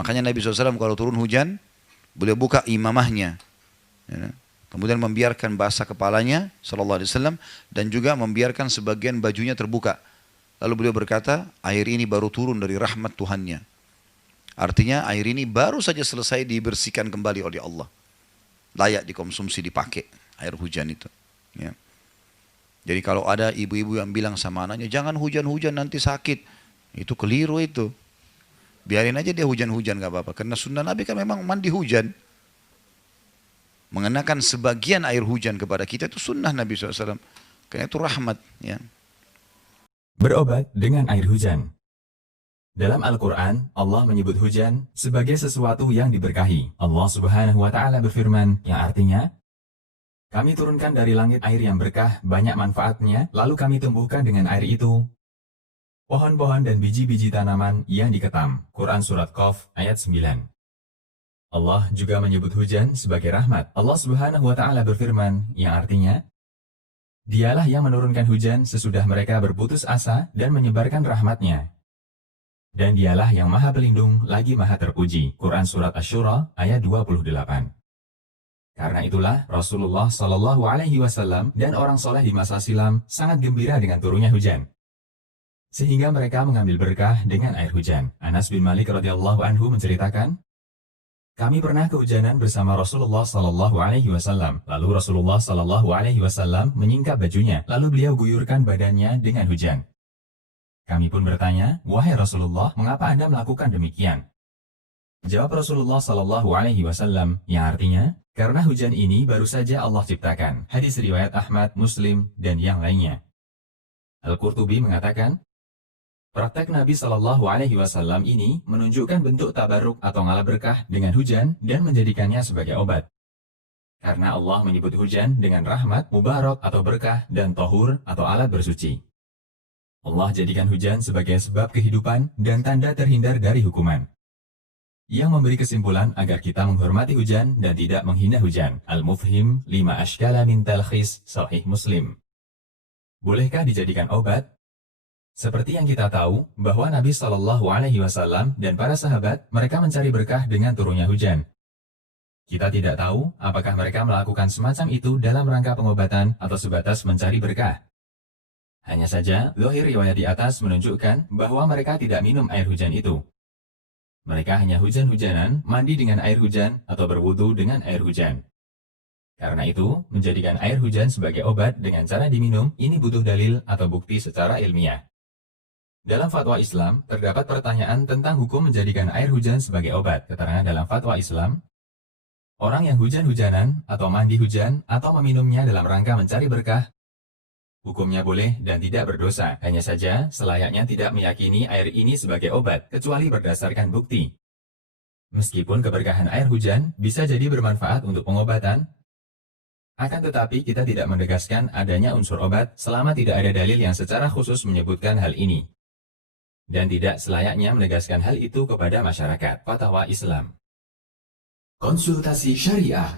Makanya Nabi SAW kalau turun hujan, beliau buka imamahnya. Ya. Kemudian membiarkan basah kepalanya SAW dan juga membiarkan sebagian bajunya terbuka. Lalu beliau berkata, air ini baru turun dari rahmat Tuhannya. Artinya air ini baru saja selesai dibersihkan kembali oleh Allah. Layak dikonsumsi, dipakai air hujan itu. Ya. Jadi kalau ada ibu-ibu yang bilang sama anaknya, jangan hujan-hujan nanti sakit. Itu keliru itu. Biarin aja dia hujan-hujan gak apa-apa. Karena sunnah Nabi kan memang mandi hujan. Mengenakan sebagian air hujan kepada kita itu sunnah Nabi SAW. Karena itu rahmat. Ya. Berobat dengan air hujan. Dalam Al-Quran, Allah menyebut hujan sebagai sesuatu yang diberkahi. Allah Subhanahu wa Ta'ala berfirman, yang artinya, kami turunkan dari langit air yang berkah, banyak manfaatnya, lalu kami tumbuhkan dengan air itu pohon-pohon dan biji-biji tanaman yang diketam. Quran Surat Qaf ayat 9. Allah juga menyebut hujan sebagai rahmat. Allah Subhanahu wa Ta'ala berfirman, yang artinya, Dialah yang menurunkan hujan sesudah mereka berputus asa dan menyebarkan rahmatnya. Dan dialah yang maha pelindung lagi maha terpuji. Quran Surat Asy-Syura ayat 28. Karena itulah Rasulullah Shallallahu Alaihi Wasallam dan orang soleh di masa silam sangat gembira dengan turunnya hujan. Sehingga mereka mengambil berkah dengan air hujan. Anas bin Malik radhiyallahu anhu menceritakan, kami pernah kehujanan bersama Rasulullah Shallallahu Alaihi Wasallam. Lalu Rasulullah Shallallahu Alaihi Wasallam menyingkap bajunya, lalu beliau guyurkan badannya dengan hujan. Kami pun bertanya, wahai Rasulullah, mengapa Anda melakukan demikian? Jawab Rasulullah Shallallahu Alaihi Wasallam, yang artinya, karena hujan ini baru saja Allah ciptakan. Hadis riwayat Ahmad, Muslim, dan yang lainnya. Al-Qurtubi mengatakan, praktek Nabi Shallallahu Alaihi Wasallam ini menunjukkan bentuk tabaruk atau ngalah berkah dengan hujan dan menjadikannya sebagai obat. Karena Allah menyebut hujan dengan rahmat, mubarak atau berkah, dan tohur atau alat bersuci. Allah jadikan hujan sebagai sebab kehidupan dan tanda terhindar dari hukuman. Yang memberi kesimpulan agar kita menghormati hujan dan tidak menghina hujan. Al-Mufhim 5 Ashkala min Talkhis Sahih Muslim. Bolehkah dijadikan obat? Seperti yang kita tahu, bahwa Nabi Shallallahu Alaihi Wasallam dan para sahabat, mereka mencari berkah dengan turunnya hujan. Kita tidak tahu apakah mereka melakukan semacam itu dalam rangka pengobatan atau sebatas mencari berkah. Hanya saja, zahir riwayat di atas menunjukkan bahwa mereka tidak minum air hujan itu. Mereka hanya hujan-hujanan, mandi dengan air hujan, atau berwudu dengan air hujan. Karena itu, menjadikan air hujan sebagai obat dengan cara diminum, ini butuh dalil atau bukti secara ilmiah. Dalam fatwa Islam, terdapat pertanyaan tentang hukum menjadikan air hujan sebagai obat. Keterangan dalam fatwa Islam, orang yang hujan-hujanan, atau mandi hujan, atau meminumnya dalam rangka mencari berkah, hukumnya boleh dan tidak berdosa. Hanya saja, selayaknya tidak meyakini air ini sebagai obat, kecuali berdasarkan bukti. Meskipun keberkahan air hujan bisa jadi bermanfaat untuk pengobatan, akan tetapi kita tidak menegaskan adanya unsur obat selama tidak ada dalil yang secara khusus menyebutkan hal ini. Dan tidak selayaknya menegaskan hal itu kepada masyarakat. Fatwa Islam. Konsultasi Syariah.